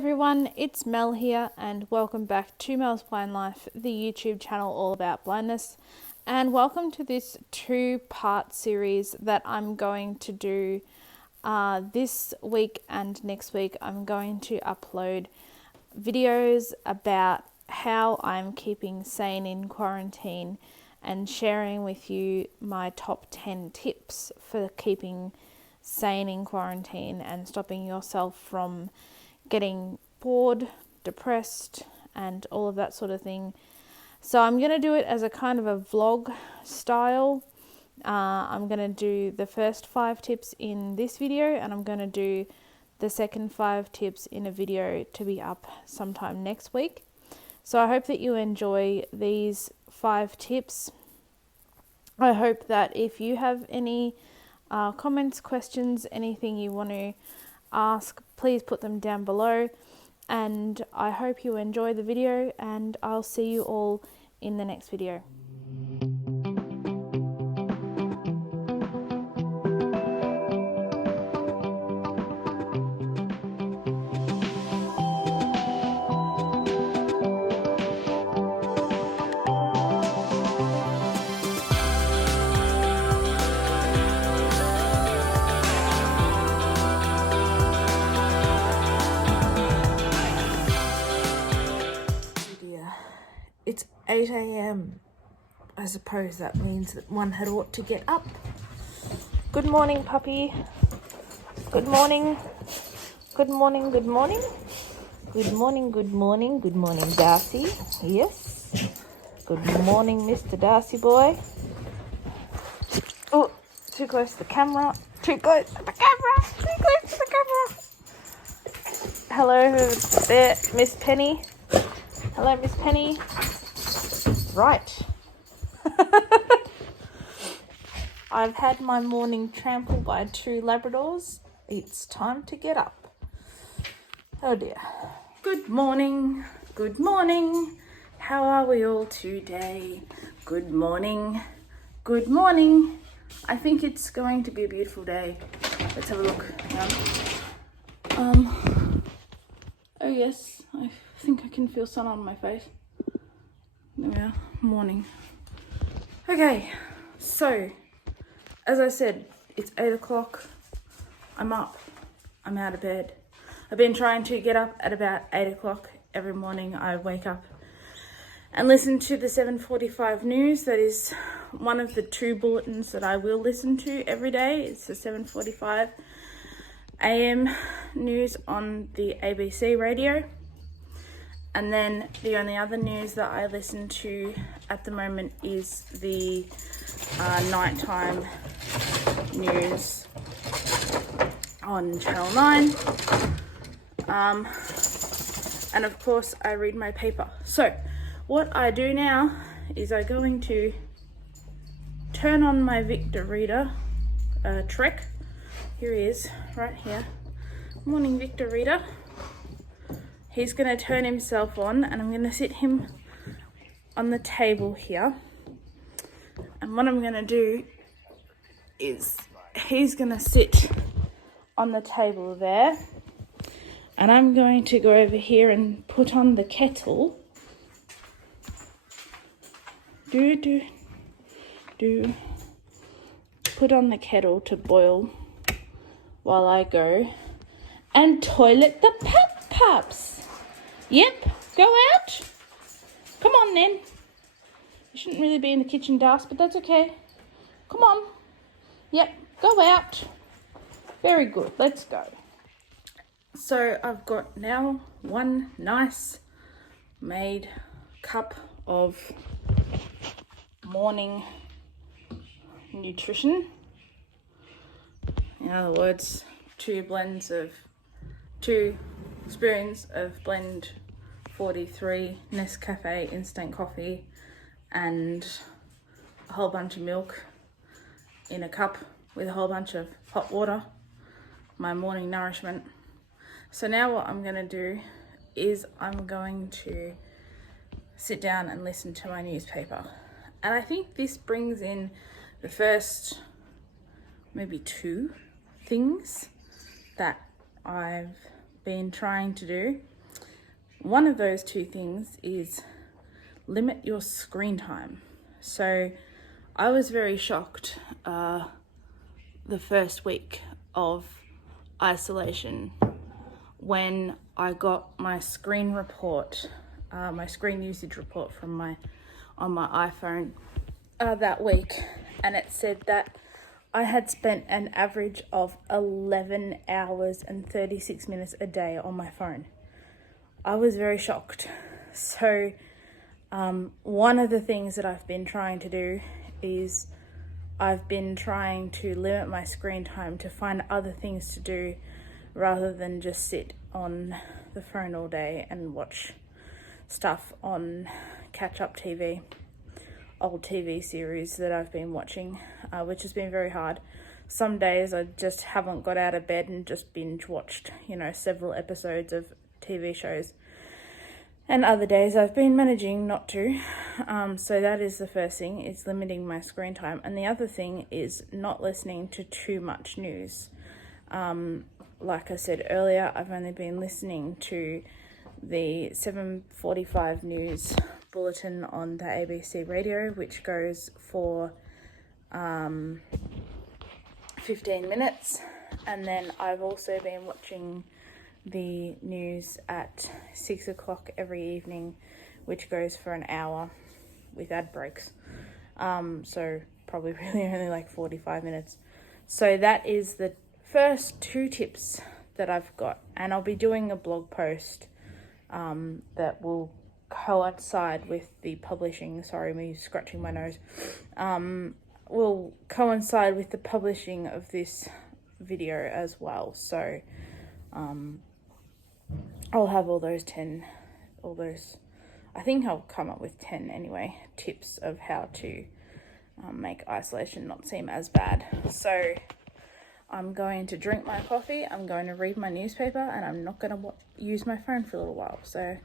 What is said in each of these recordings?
everyone, it's Mel here and welcome back to Mel's Blind Life, the YouTube channel all about blindness, and welcome to this two-part series that I'm going to do this week and next week. I'm going to upload videos about how I'm keeping sane in quarantine and sharing with you my top 10 tips for keeping sane in quarantine and stopping yourself from getting bored, depressed, and all of that sort of thing. So I'm going to do it as a kind of a vlog style. I'm going to do the first 5 tips in this video, and I'm going to do the second 5 tips in a video to be up sometime next week. So I hope that you enjoy these 5 tips. I hope that if you have any comments, questions, anything you want to ask, please put them down below, and I hope you enjoy the video, and I'll see you all in the next video. It's 8 a.m. I suppose that means that one had ought to get up. Good morning, puppy. Good morning. Good morning, good morning. Good morning, good morning. Good morning, Darcy. Yes. Good morning, Mr. Darcy boy. Oh, too close to the camera. Too close to the camera. Too close to the camera. Hello there, Miss Penny. Hello, Miss Penny. Right. I've had my morning trampled by 2 Labradors. It's time to get up. Oh dear. Good morning. Good morning. How are we all today? Good morning. Good morning. I think it's going to be a beautiful day. Let's have a look. Oh yes, I think I can feel sun on my face. There we are, morning. Okay, so as I said, it's 8 o'clock. I'm up. I'm out of bed. I've been trying to get up at about 8 o'clock every morning. I wake up and listen to the 7:45 news. That is one of the 2 bulletins that I will listen to every day. It's the 7:45 a.m. news on the ABC radio. And then the only other news that I listen to at the moment is the nighttime news on Channel 9. And of course I read my paper. So what I do now is I'm going to turn on my Victor Reader Trek. Here he is, right here. Morning, Victor Reader. He's going to turn himself on, and I'm going to sit him on the table here. And what I'm going to do is he's going to sit on the table there, and I'm going to go over here and put on the kettle. Put on the kettle to boil while I go and toilet the pups. Yep, go out. Come on then. You shouldn't really be in the kitchen, Darcy, but that's okay. Come on. Yep, go out. Very good, let's go. So I've got now one nice made cup of morning nutrition. In other words, 2 spoons of blend 43 Nescafe instant coffee and a whole bunch of milk in a cup with a whole bunch of hot water, my morning nourishment. So now what I'm going to do is I'm going to sit down and listen to my newspaper. And I think this brings in the first maybe 2 things that I've been trying to do, one of those two things is limit your screen time. So I was very shocked the first week of isolation when I got my screen report, my screen usage report on my iPhone that week, and it said that I had spent an average of 11 hours and 36 minutes a day on my phone. I was very shocked. So one of the things that I've been trying to do is I've been trying to limit my screen time to find other things to do rather than just sit on the phone all day and watch stuff on catch-up TV, old TV series that I've been watching, which has been very hard. Some days I just haven't got out of bed and just binge watched, several episodes of TV shows. And other days I've been managing not to. So that is the first thing, is limiting my screen time. And the other thing is not listening to too much news. Like I said earlier, I've only been listening to the 7:45 news bulletin on the ABC radio, which goes for 15 minutes. And then I've also been watching the news at 6 o'clock every evening, which goes for an hour with ad breaks. So probably really only like 45 minutes. So that is the first two tips that I've got, and I'll be doing a blog post that will coincide with the publishing, sorry, me scratching my nose, will coincide with the publishing of this video as well. So I'll have I think I'll come up with 10 anyway, tips of how to make isolation not seem as bad. So I'm going to drink my coffee, I'm going to read my newspaper, and I'm not going to use my phone for a little while. So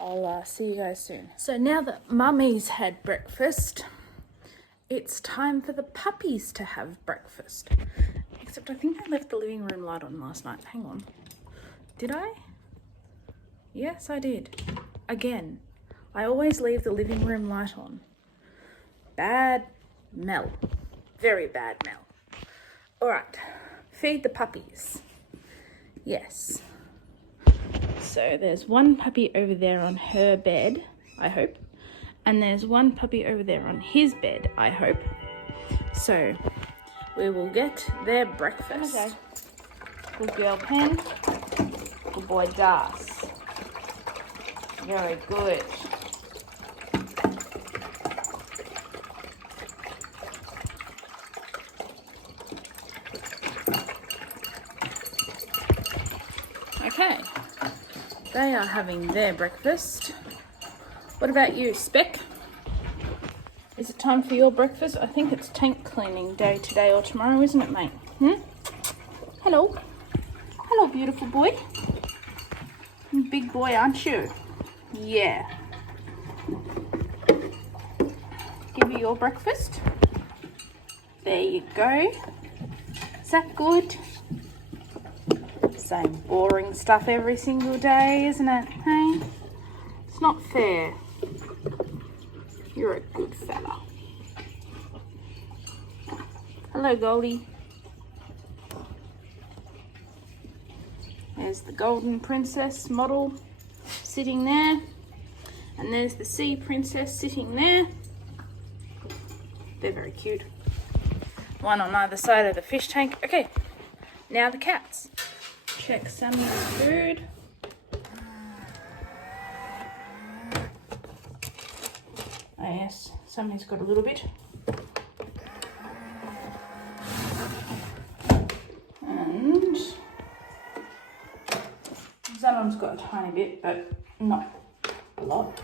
I'll see you guys soon. So now that Mummy's had breakfast, it's time for the puppies to have breakfast. Except I think I left the living room light on last night. Hang on. Did I? Yes, I did. Again, I always leave the living room light on. Bad Mel. Very bad Mel. All right, feed the puppies. Yes. So there's one puppy over there on her bed, I hope. And there's one puppy over there on his bed, I hope. So we will get their breakfast. Okay. Good girl, Pen. Good boy, Das. Very good. Okay, they are having their breakfast. What about you, Speck? Is it time for your breakfast? I think it's tank cleaning day today or tomorrow, isn't it, mate? Hello. Hello, beautiful boy. Big boy, aren't you? Yeah. Give you your breakfast. There you go. Is that good? Same boring stuff every single day, isn't it? Hey? It's not fair. You're a good fella. Hello, Goldie. There's the golden princess model sitting there. And there's the sea princess sitting there. They're very cute. One on either side of the fish tank. Okay, now the cats. Check Sammy's food. Oh yes, Sammy's got a little bit. And Zannon's got a tiny bit, but not a lot.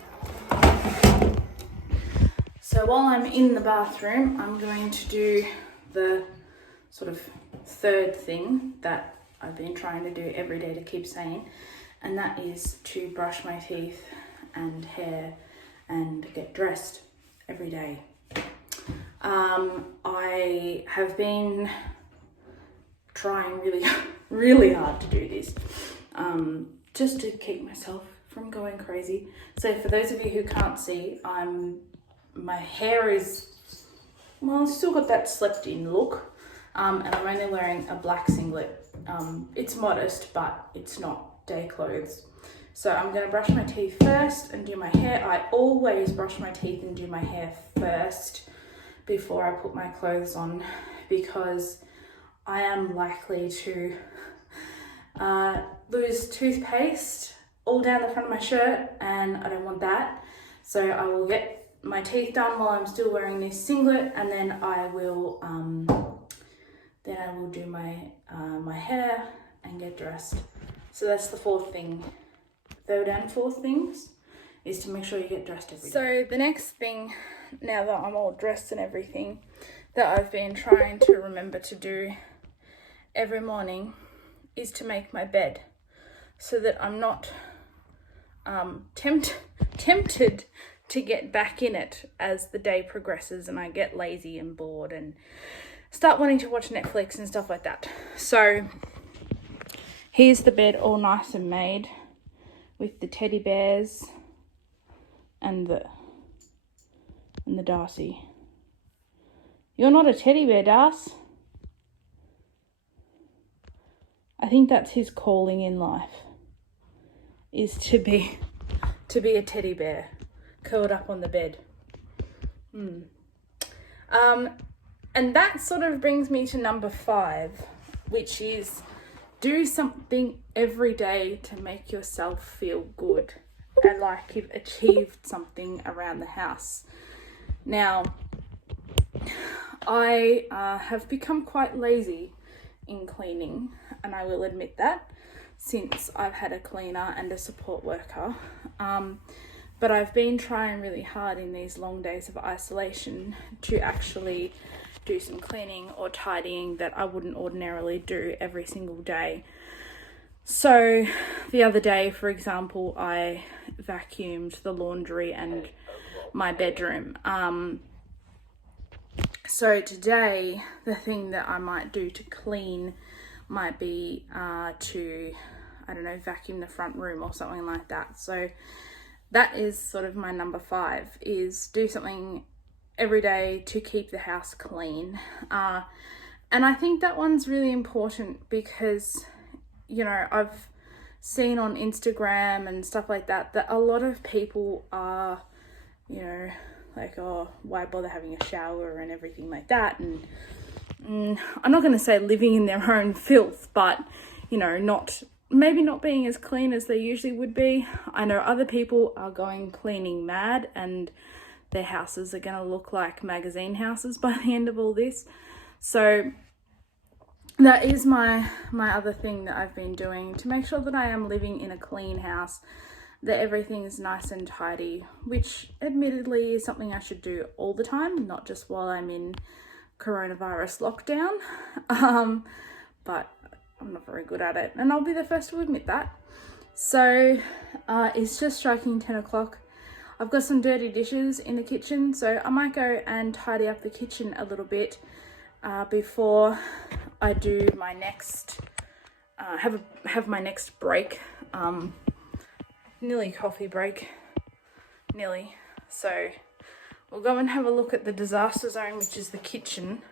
So while I'm in the bathroom, I'm going to do the sort of third thing that I've been trying to do every day to keep sane, and that is to brush my teeth and hair and get dressed every day. I have been trying really hard to do this. just to keep myself from going crazy. So for those of you who can't see, my hair is, well, it's still got that slept in look, and I'm only wearing a black singlet. It's modest, but it's not day clothes. So I'm going to brush my teeth first and do my hair. I always brush my teeth and do my hair first before I put my clothes on, because I am likely to lose toothpaste all down the front of my shirt, and I don't want that. So I will get my teeth done while I'm still wearing this singlet, and then I will do my hair and get dressed. So that's the fourth thing. Third and fourth things is to make sure you get dressed every day. So the next thing, now that I'm all dressed and everything, that I've been trying to remember to do every morning is to make my bed, so that I'm not tempted to get back in it as the day progresses and I get lazy and bored and start wanting to watch Netflix and stuff like that. So here's the bed all nice and made with the teddy bears and the Darcy. You're not a teddy bear, Darce. I think that's his calling in life, is to be a teddy bear curled up on the bed. And that sort of brings me to number 5, which is do something every day to make yourself feel good and like you've achieved something around the house. Now, I have become quite lazy in cleaning, and I will admit that, since I've had a cleaner and a support worker. But I've been trying really hard in these long days of isolation to actually do some cleaning or tidying that I wouldn't ordinarily do every single day. So the other day, for example, I vacuumed the laundry and my bedroom. So today, the thing that I might do to clean might be to, I don't know, vacuum the front room or something like that. So that is sort of my number 5, is do something every day to keep the house clean. And I think that one's really important because, you know, I've seen on Instagram and stuff like that a lot of people are, you know, like, oh, why bother having a shower and everything like that. And I'm not going to say living in their own filth, but, you know, maybe not being as clean as they usually would be. I know other people are going cleaning mad and their houses are going to look like magazine houses by the end of all this. So that is my other thing that I've been doing to make sure that I am living in a clean house, that everything is nice and tidy, which admittedly is something I should do all the time, not just while I'm in coronavirus lockdown. But I'm not very good at it, and I'll be the first to admit that. So it's just striking 10 o'clock. I've got some dirty dishes in the kitchen, so I might go and tidy up the kitchen a little bit before I do my next have my next break, nearly coffee break, nearly. So we'll go and have a look at the disaster zone, which is the kitchen,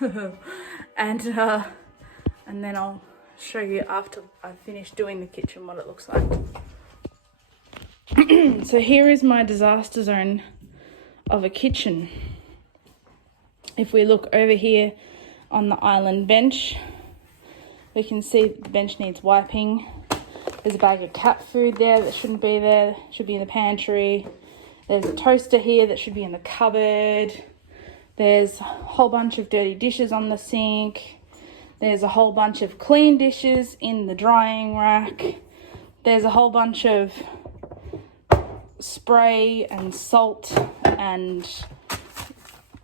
and then I'll show you after I've finished doing the kitchen what it looks like. So here is my disaster zone of a kitchen. If we look over here on the island bench, we can see the bench needs wiping. There's a bag of cat food there that shouldn't be there, should be in the pantry. There's a toaster here that should be in the cupboard. There's a whole bunch of dirty dishes on the sink. There's a whole bunch of clean dishes in the drying rack. There's a whole bunch of spray and salt and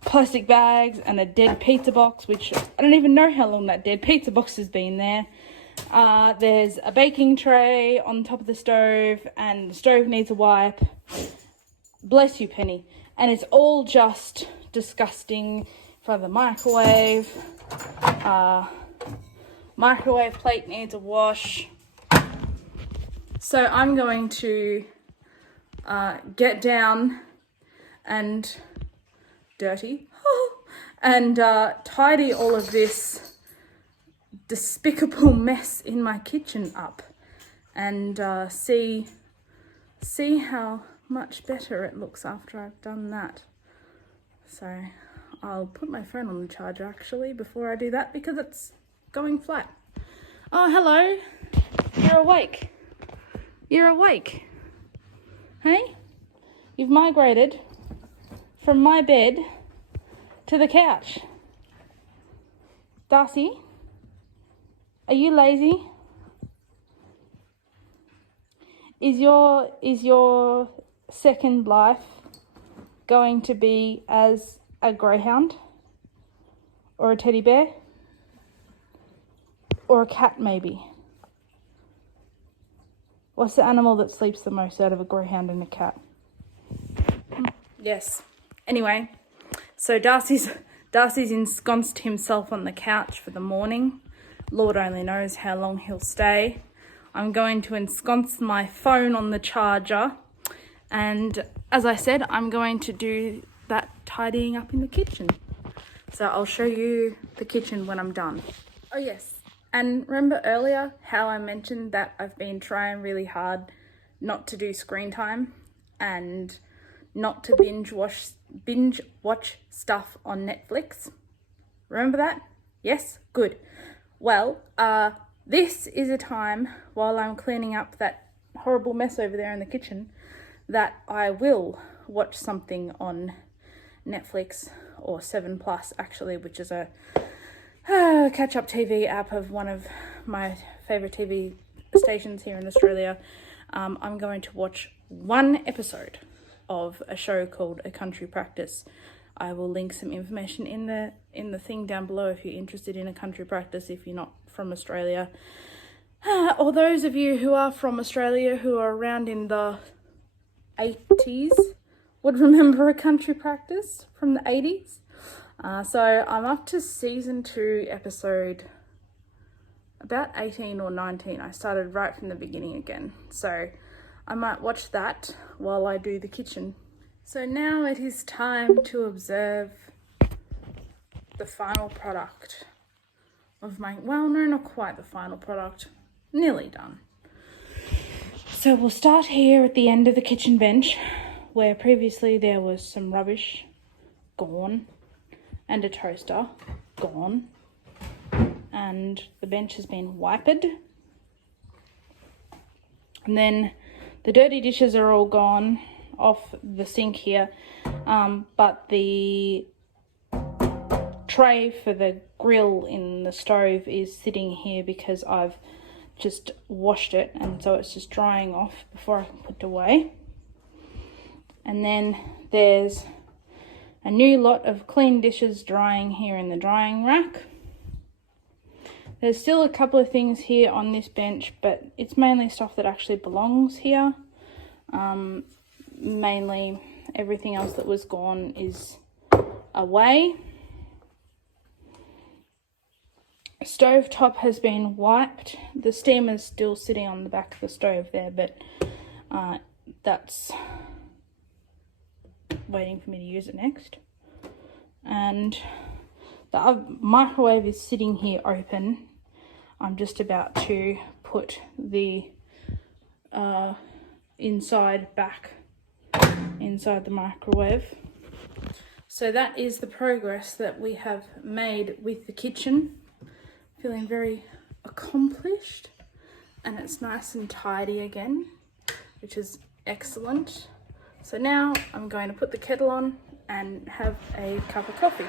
plastic bags and a dead pizza box, which I don't even know how long that dead pizza box has been there. There's a baking tray on top of the stove, and the stove needs a wipe. Bless you, Penny. And it's all just disgusting. In front of the microwave. Microwave plate needs a wash. So I'm going to get down and dirty and tidy all of this despicable mess in my kitchen up, and see how much better it looks after I've done that. So I'll put my phone on the charger actually before I do that, because it's going flat. Oh, hello. You're awake. You're awake. Hey? You've migrated from my bed to the couch. Darcy, are you lazy? Is your second life going to be as a greyhound? Or a teddy bear? Or a cat maybe? What's the animal that sleeps the most out of a greyhound and a cat? Yes. Anyway, so Darcy's ensconced himself on the couch for the morning. Lord only knows how long he'll stay. I'm going to ensconce my phone on the charger, and as I said, I'm going to do that tidying up in the kitchen. So I'll show you the kitchen when I'm done. Oh yes. And remember earlier how I mentioned that I've been trying really hard not to do screen time and not to binge watch stuff on Netflix? Remember that? Yes? Good. Well, this is a time while I'm cleaning up that horrible mess over there in the kitchen that I will watch something on Netflix, or 7 Plus actually, which is a catch-up TV app of one of my favourite TV stations here in Australia. I'm going to watch one episode of a show called A Country Practice. I will link some information in the thing down below if you're interested in A Country Practice, if you're not from Australia. Or those of you who are from Australia who are around in the 80s would remember A Country Practice from the 80s. So I'm up to season 2, episode about 18 or 19. I started right from the beginning again. So I might watch that while I do the kitchen. So now it is time to observe the final product of my, well, no, not quite the final product, nearly done. So we'll start here at the end of the kitchen bench, where previously there was some rubbish, gone, and a toaster, gone, and the bench has been wiped. And then the dirty dishes are all gone off the sink here, but the tray for the grill in the stove is sitting here because I've just washed it, and so it's just drying off before I can put it away. And then there's a new lot of clean dishes drying here in the drying rack. There's still a couple of things here on this bench, but it's mainly stuff that actually belongs here. Mainly everything else that was gone is away. Stovetop has been wiped. The steamer's still sitting on the back of the stove there, but that's waiting for me to use it next. And the microwave is sitting here open. I'm just about to put the inside back inside the microwave. So that is the progress that we have made with the kitchen. Feeling very accomplished, and it's nice and tidy again, which is excellent. So now I'm going to put the kettle on and have a cup of coffee.